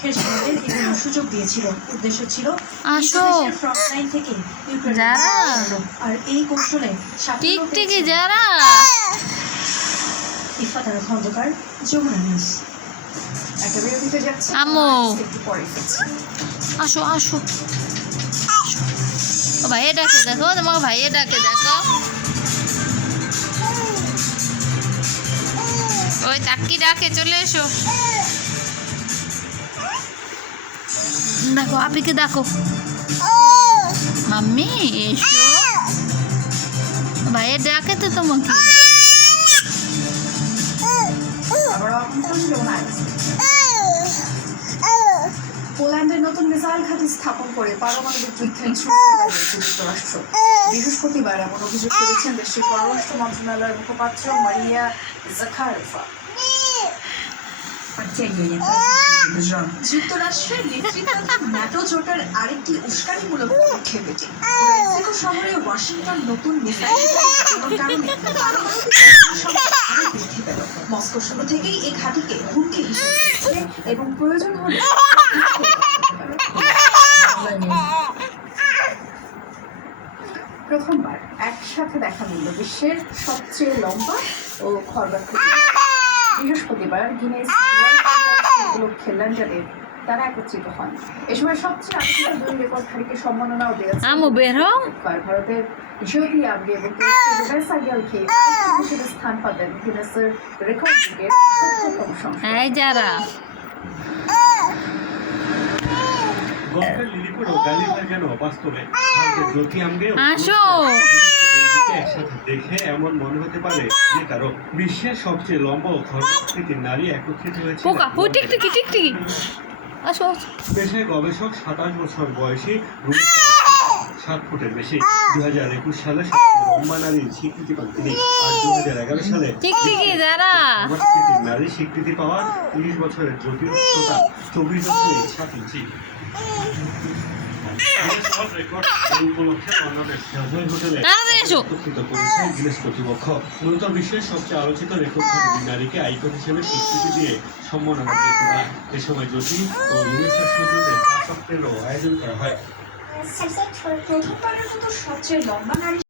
দুঃখের সঙ্গে এগোনোর সুযোগ দিয়েছিল। উদ্দেশ্য ছিল আসো ফ্রন্টলাইন থেকে যারা আর এই কৌশলে টিকটিকি যারা ইফাতারা খন্দকার, যমুনা নিউজ। একটা বিরতিতে যাচ্ছে, আম্মু একটু পরে ফিরছি। আসো আসো ও ভাইয়া ডাকে দেখো, তোমাকে ভাইয়া ডাকে দেখো। ওই চাক্কি ডাকে, চলে এসো। দেখো আপিকে দেখো, মাম্মি এসো, ভাইয়া ডাকে তো তোমাকে। পোল্যান্ডের নতুন মিসাইল ঘাঁটি স্থাপন করে পারমাণবিক যুদ্ধে যুক্তরাষ্ট্র। বৃহস্পতিবার এমন অভিযোগ করেছেন দেশটির পররাষ্ট্র মন্ত্রণালয়ের মুখপাত্র মারিয়া জাখারোভা। যুক্তরাষ্ট্রের নেতৃত্বাধীন ন্যাটো জোটের আরেকটি উস্কানিমূলক পদক্ষেপ এটি। মেক্সিকো শহরে ওয়াশিংটন নতুন মিসাইল কারণে বৃদ্ধি পেল। মস্কো শুরু থেকেই এই ঘাঁটিকে হুমকি হিসেবে এবং প্রয়োজন হলে প্রথমবার একসাথে দেখা মিলল বিশ্বের সবচেয়ে লম্বা ও খর্বাকৃতি। বৃহস্পতিবার গিনেস উপলক্ষে লন্ডনে তারা একত্রিত হন। এ সময় সবচেয়ে আলোচিত দুই রেকর্ডধারীকে সম্মাননাও দিয়েছে ভারতের জ্যোতি আবদি এবং রেবেকা গিলকে হিসেবে স্থান পাবেন গিনেসের রেকর্ড বুকের ৭০তম সংখ্যা। যারা দেখে এমন মনে হতে পারে যে কারো বিশ্বের সবচেয়ে লম্বা ও খর্বাকৃতির নারী একত্রিত হয়েছে। পেশায় গবেষক ২৭ বছর বয়সী ৭ ফুটের বেশি ২০২১ সালে সবচেয়ে লম্বা নারীর স্বীকৃতি পান তিনি। আর ২০১১ সালে নারী স্বীকৃতি পাওয়ার ৩০ বছরের জটিল উচ্চতা ২৪ দশমিক ৭ ইঞ্চি। বিশ্বের সবচেয়ে আলোচিত রেকর্ডধারী নারীকে আইকন হিসেবে স্বীকৃতি দিয়ে সম্মাননা দিয়েছে তারা। এ সময় জ্যোতি ও লুইসের সৌজন্যে চা সপ্তাহেরও আয়োজন করা হয়। প্রথমবারের মতো সবচেয়ে লম্বা নারী